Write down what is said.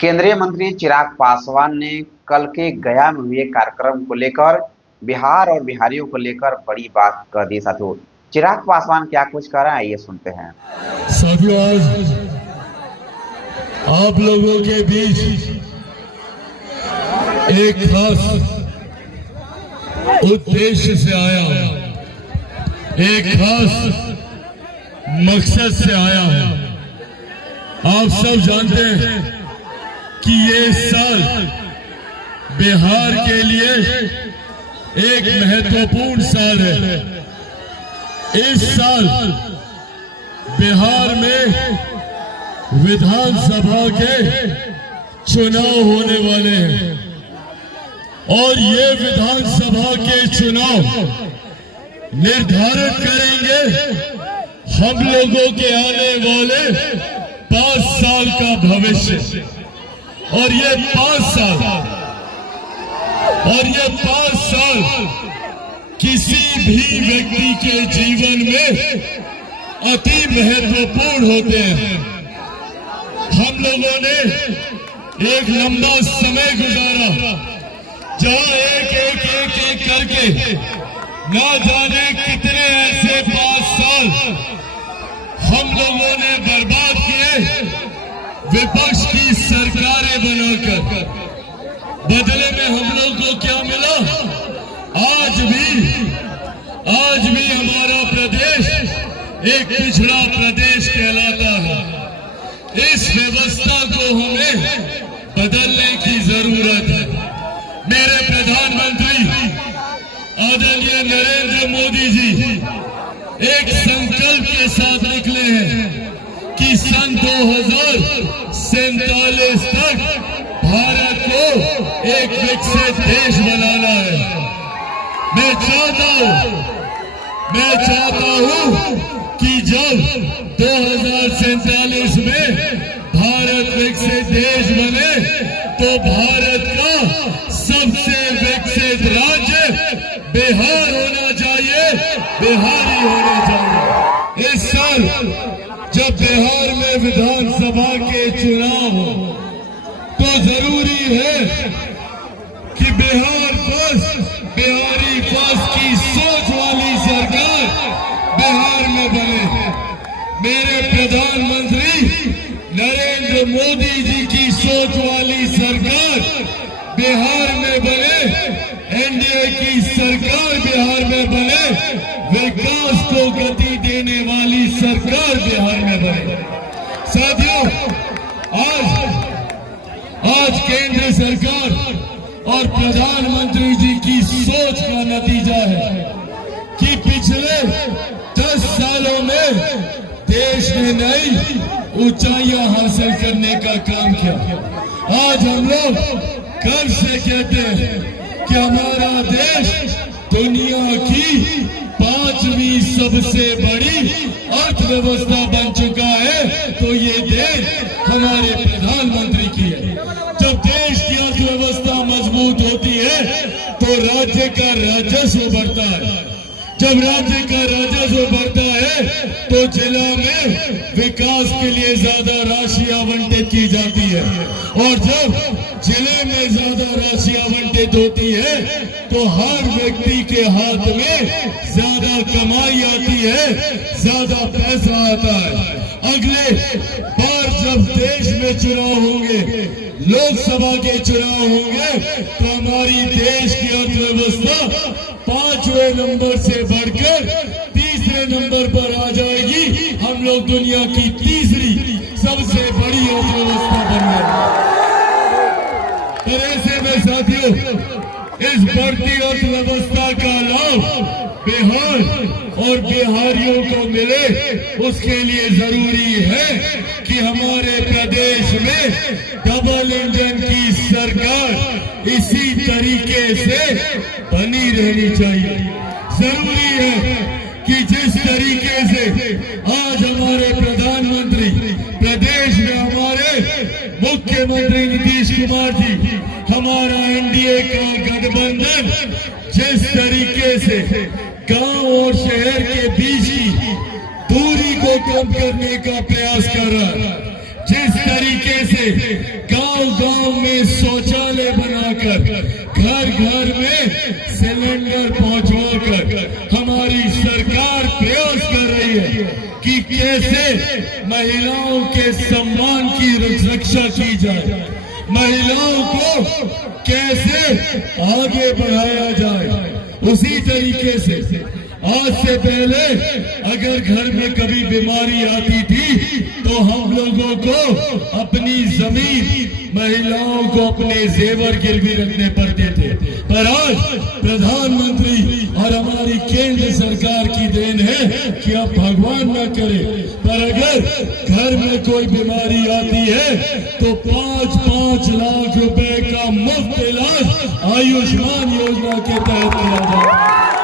केंद्रीय मंत्री चिराग पासवान ने कल के गया में हुए कार्यक्रम को लेकर बिहार और बिहारियों को लेकर बड़ी बात कह दी। साथियों, चिराग पासवान क्या कुछ कह रहे हैं, आइए सुनते हैं। साथियों, आज आप लोगों के बीच एक खास उद्देश्य से आया हूं, एक खास मकसद से आया हूं। आप सब जानते हैं कि ये साल बिहार के लिए एक महत्वपूर्ण साल है। इस साल बिहार में विधानसभा के चुनाव होने वाले हैं और ये विधानसभा के चुनाव निर्धारित करेंगे हम लोगों के आने वाले 5 साल का भविष्य। और ये 5 साल किसी भी व्यक्ति के जीवन में अति महत्वपूर्ण होते हैं। हम लोगों ने एक लंबा समय गुजारा जहां एक करके ना जाने कितने ऐसे 5 साल हम लोगों ने बर्बाद किए विपक्ष की सरकारें बनाकर। बदले में हम लोग को क्या मिला? आज भी हमारा प्रदेश एक पिछड़ा प्रदेश कहलाता है। इस व्यवस्था को हमें बदलने की जरूरत है। मेरे प्रधानमंत्री आदरणीय नरेंद्र मोदी जी एक संकल्प के साथ निकले हैं कि सन 2047 तक भारत को एक विकसित देश बनाना है। मैं चाहता हूं कि जब 2047 में भारत विकसित देश बने तो भारत का सबसे विकसित राज्य बिहार होना चाहिए, बिहारी होना चाहिए। इस साल जब बिहार में विधानसभा के चुनाव हो तो जरूरी है कि बिहार फर्स्ट, बिहारी फर्स्ट की सोच वाली सरकार बिहार में बने। मेरे प्रधानमंत्री नरेंद्र मोदी जी की सोच वाली सरकार बिहार में बने, एनडीए की सरकार बिहार में बने, विकास को गति देने वाली सरकार बिहार में बने। साथियों, आज केंद्र सरकार और प्रधानमंत्री जी की सोच का नतीजा है कि पिछले 10 सालों में देश ने नई ऊंचाइयां हासिल करने का काम किया। आज हम लोग गर्व से कहते हैं कि हमारा देश दुनिया की 5वीं सबसे बड़ी अर्थव्यवस्था बन चुका है। तो ये देश हमारे प्रधानमंत्री की है। जब देश की अर्थव्यवस्था मजबूत होती है तो राज्य का राजस्व बढ़ता है। जब राज्य का राजस्व बढ़ता है तो जिला में विकास के लिए ज्यादा राशि आवंटित की जाती है और जब जिले में ज्यादा राशि आवंटित होती है तो हर व्यक्ति के हाथ में ज्यादा कमाई आती है, ज्यादा पैसा आता है। अगले बार जब देश में चुनाव होंगे, लोकसभा के चुनाव होंगे, तो हमारी देश की अर्थव्यवस्था 5वें नंबर से बढ़कर 3रे नंबर पर आ जाएगी। हम लोग दुनिया की 3री सबसे बड़ी अर्थव्यवस्था बन गए। और ऐसे में साथियों, इस बढ़ती अर्थव्यवस्था का लाभ बिहार और बिहारियों को मिले, उसके लिए जरूरी है कि हमारे प्रदेश में डबल इंजन की सरकार इसी तरीके से बनी रहनी चाहिए। जरूरी है कि जिस तरीके से आज हमारे प्रधानमंत्री, प्रदेश में हमारे मुख्यमंत्री नीतीश कुमार जी, हमारा एनडीए का गठबंधन जिस तरीके से गांव और शहर के बीच की दूरी को कम करने का प्रयास कर रहा है, जिस तरीके से गांव गांव में शौचालय बनाकर घर घर में सिलेंडर पहुंचवाकर हमारी सरकार प्रयास कर रही है कि कैसे महिलाओं के सम्मान की रक्षा की जाए, महिलाओं को कैसे आगे बढ़ाया जाए। उसी तरीके से आज से पहले अगर घर में कभी बीमारी आती थी तो हम लोगों को अपनी जमीन, महिलाओं को अपने जेवर गिरवी रखने पड़ते थे, पर आज प्रधानमंत्री और हमारी केंद्र सरकार की देन है कि अब भगवान न करे, पर अगर घर में कोई बीमारी आती है तो 5-5 लाख रुपए का मुफ्त इलाज आयुष्मान योजना के तहत किया जाए।